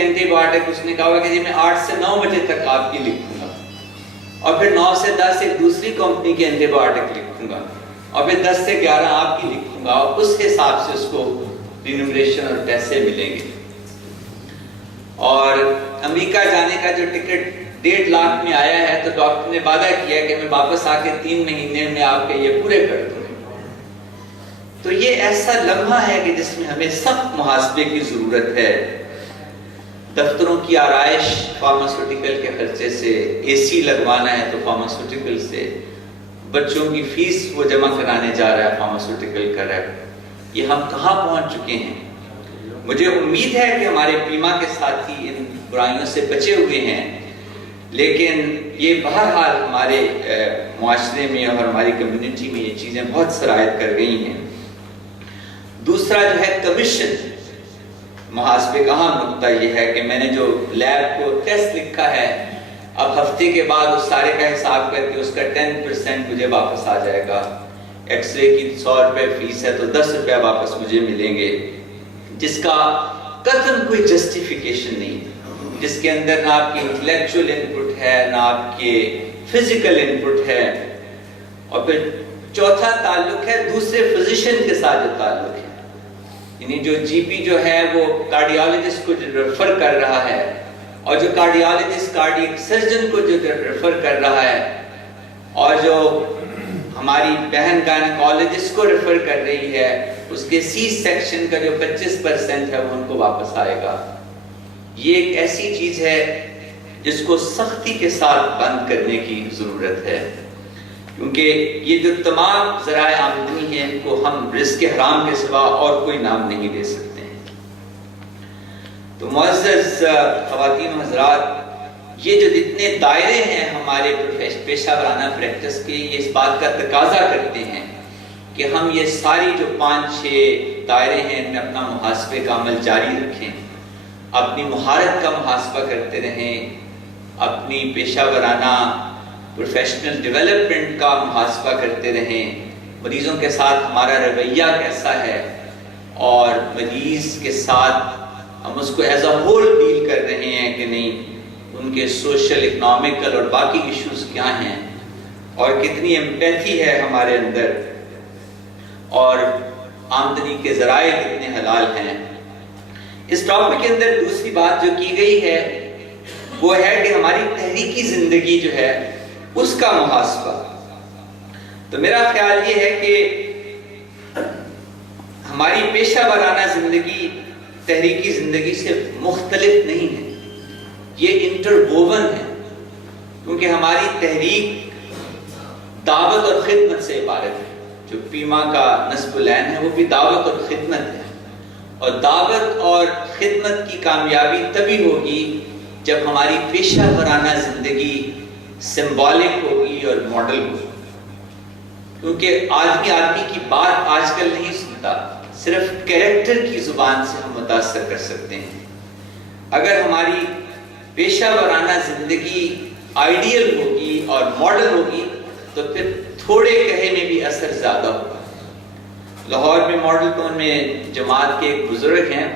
Anti biotic اس نے کہا ہوا کہ جی میں 8 سے 9 بجے تک آپ کی لکھوں گا، اور پھر 9 سے 10 ایک دوسری کمپنی کی اینٹی بایوٹک لکھوں گا، اور پھر 10 سے 11 آپ کی لکھوں گا، اور اس حساب سے اس کو رینومریشن اور پیسے ملیں گے۔ اور امریکہ جانے کا جو ٹکٹ 1.5 لاکھ میں آیا ہے، تو ڈاکٹر نے وعدہ کیا کہ میں واپس آ کے 3 مہینے میں آپ کے یہ پورے کر دوں گا۔ تو یہ ایسا لمحہ ہے کہ جس میں ہمیں سخت محاسبے کی ضرورت ہے۔ دفتروں کی آرائش فارماسیوٹیکل کے خرچے سے، اے سی لگوانا ہے تو فارماسیوٹیکل سے، بچوں کی فیس وہ جمع کرانے جا رہا ہے فارماسیوٹیکل کا ریپ۔ یہ ہم کہاں پہنچ چکے ہیں؟ مجھے امید ہے کہ ہمارے پیما کے ساتھی ان برائیوں سے بچے ہوئے ہیں، لیکن یہ بہرحال ہمارے معاشرے میں اور ہماری کمیونٹی میں یہ چیزیں بہت سرایت کر گئی ہیں۔ دوسرا جو ہے کمیشن، محاسبے کا اہم نقطہ یہ ہے کہ میں نے جو لیب کو ٹیسٹ لکھا ہے، اب ہفتے کے بعد اس سارے کا حساب کر کے اس کا 10% مجھے واپس آ جائے گا۔ ایکس رے کی 100 روپے فیس ہے تو 10 روپے واپس مجھے ملیں گے، جس کا قطعاً کوئی جسٹیفیکیشن نہیں، جس کے اندر نہ آپ کی انٹلیکچوئل انپٹ ہے، نہ آپ کے فزیکل انپٹ ہے۔ اور پھر چوتھا تعلق ہے دوسرے فزیشین کے ساتھ جو تعلق ہے، یعنی جو جی پی جو ہے وہ کارڈیالوجسٹ کو ریفر کر رہا ہے، اور جو کارڈیالوجسٹ کارڈیک سرجن کو جو ریفر کر رہا ہے، اور جو ہماری بہن گائنیکالوجسٹ کو ریفر کر رہی ہے، اس کے سی سیکشن کا جو 25% ہے وہ ان کو واپس آئے گا۔ یہ ایک ایسی چیز ہے جس کو سختی کے ساتھ بند کرنے کی ضرورت ہے، کیونکہ یہ جو تمام ذرائع آمدنی ہیں ان کو ہم رزق حرام کے سوا اور کوئی نام نہیں دے سکتے ہیں۔ تو معزز خواتین و حضرات، یہ جو جتنے دائرے ہیں ہمارے پیشہ ورانہ پریکٹس کے، یہ اس بات کا تقاضا کرتے ہیں کہ ہم یہ ساری جو 5-6 دائرے ہیں ان میں اپنا محاسبے کا عمل جاری رکھیں، اپنی مہارت کا محاسبہ کرتے رہیں، اپنی پیشہ ورانہ پروفیشنل ڈیولپمنٹ کا محاسبہ کرتے رہیں، مریضوں کے ساتھ ہمارا رویہ کیسا ہے، اور مریض کے ساتھ ہم اس کو ایز اے ہول ڈیل کر رہے ہیں کہ نہیں، ان کے سوشل، اکنامکل اور باقی ایشوز کیا ہیں، اور کتنی ایمپیتھی ہے ہمارے اندر، اور آمدنی کے ذرائع کتنے حلال ہیں۔ اس ٹاپک کے اندر دوسری بات جو کی گئی ہے وہ ہے کہ ہماری تحریکی زندگی جو ہے اس کا محاسبہ۔ تو میرا خیال یہ ہے کہ ہماری پیشہ ورانہ زندگی تحریکی زندگی سے مختلف نہیں ہے، یہ انٹرووون ہے، کیونکہ ہماری تحریک دعوت اور خدمت سے عبارت ہے۔ جو پیما کا نصب العین ہے وہ بھی دعوت اور خدمت ہے، اور دعوت اور خدمت کی کامیابی تبھی ہوگی جب ہماری پیشہ ورانہ زندگی سمبولک ہوگی اور ماڈل ہوگی، کیونکہ آدمی کی بات آج کل نہیں سنتا، صرف کیریکٹر کی زبان سے ہم متاثر کر سکتے ہیں۔ اگر ہماری پیشہ ورانہ زندگی آئیڈیل ہوگی اور ماڈل ہوگی تو پھر تھوڑے کہے میں بھی اثر زیادہ ہوگا۔ لاہور میں ماڈل ٹاؤن میں جماعت کے ایک بزرگ ہیں،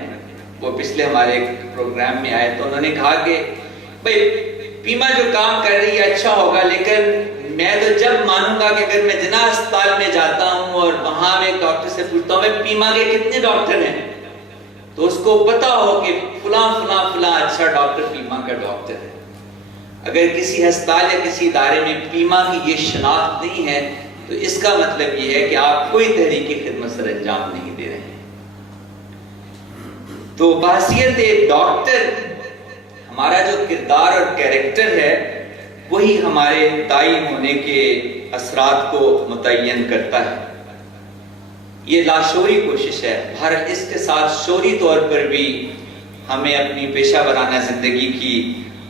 وہ پچھلے ہمارے ایک پروگرام میں آئے تو انہوں نے کہا کہ بھئی پیما جو کام کر رہی ہے اچھا ہوگا، لیکن میں تو جب مانوں گا کہ اگر میں جناح اسپتال میں جاتا ہوں اور وہاں میں ڈاکٹر سے پوچھتا ہوں میں پیما کے کتنے ڈاکٹر ہیں، تو اس کو پتا ہو کہ فلاں فلاں فلاں اچھا ڈاکٹر پیما کا ڈاکٹر ہے۔ اگر کسی ہسپتال یا کسی ادارے میں پیما کی یہ شناخت نہیں ہے تو اس کا مطلب یہ ہے کہ آپ کوئی تحریکی خدمت سر انجام نہیں دے رہے ہیں۔ تو بحیثیت ایک ڈاکٹر ہمارا جو کردار اور کیریکٹر ہے وہی ہمارے دائی ہونے کے اثرات کو متعین کرتا ہے۔ یہ لاشعوری کوشش ہے، ہر اس کے ساتھ شعوری طور پر بھی ہمیں اپنی پیشہ ورانہ زندگی کی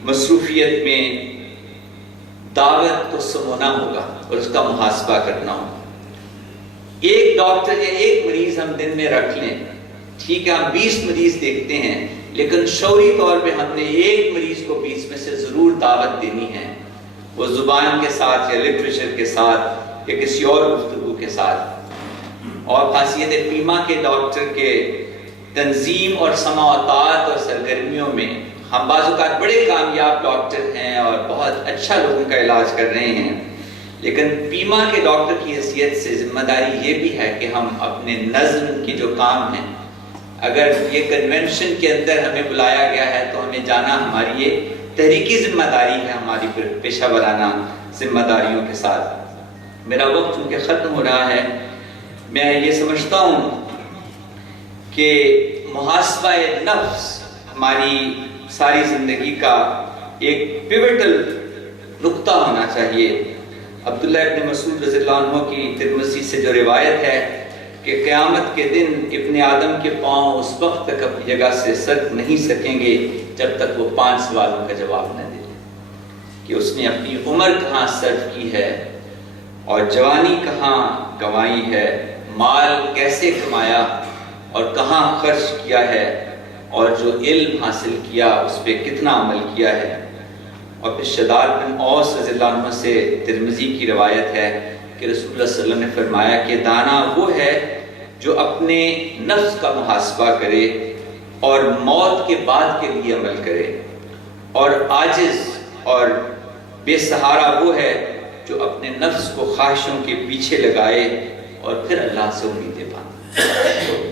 مصروفیت میں دعوت کو سمونا ہوگا اور اس کا محاسبہ کرنا ہوگا۔ ایک ڈاکٹر یا ایک مریض ہم دن میں رکھ لیں، ٹھیک ہے ہم 20 مریض دیکھتے ہیں، لیکن شعوری طور پہ ہم نے ایک مریض کو 20 میں سے ضرور دعوت دینی ہے، وہ زبان کے ساتھ یا لٹریچر کے ساتھ یا کسی اور گفتگو کے ساتھ۔ اور خاصیت پیما کے ڈاکٹر کے تنظیم اور سماعتات اور سرگرمیوں میں ہم بعض اوقات بڑے کامیاب ڈاکٹر ہیں اور بہت اچھا لوگوں کا علاج کر رہے ہیں، لیکن پیما کے ڈاکٹر کی حیثیت سے ذمہ داری یہ بھی ہے کہ ہم اپنے نظم کی جو کام ہیں، اگر یہ کنونشن کے اندر ہمیں بلایا گیا ہے تو ہمیں جانا ہماری یہ تحریکی ذمہ داری ہے، ہماری پیشہ ورانہ ذمہ داریوں کے ساتھ۔ میرا وقت چونکہ ختم ہو رہا ہے، میں یہ سمجھتا ہوں کہ محاسبہ نفس ہماری ساری زندگی کا ایک پیوٹل نقطہ ہونا چاہیے۔ عبداللہ ابن مسعود رضی اللہ عنہ کی ترمذی سے جو روایت ہے کہ قیامت کے دن ابن آدم کے پاؤں اس وقت تک اپنی جگہ سے سر نہیں سکیں گے جب تک وہ 5 سوالوں کا جواب نہ دے کہ اس نے اپنی عمر کہاں صرف کی ہے اور جوانی کہاں گنوائی ہے، مال کیسے کمایا اور کہاں خرچ کیا ہے، اور جو علم حاصل کیا اس پہ کتنا عمل کیا ہے۔ اور پھر شداد بن اوس رضی اللہ عنہ سے ترمذی کی روایت ہے کہ رسول اللہ صلی اللہ علیہ وسلم نے فرمایا کہ دانا وہ ہے جو اپنے نفس کا محاسبہ کرے اور موت کے بعد کے لیے عمل کرے، اور عاجز اور بے سہارا وہ ہے جو اپنے نفس کو خواہشوں کے پیچھے لگائے اور پھر اللہ سے امیدیں باندھے۔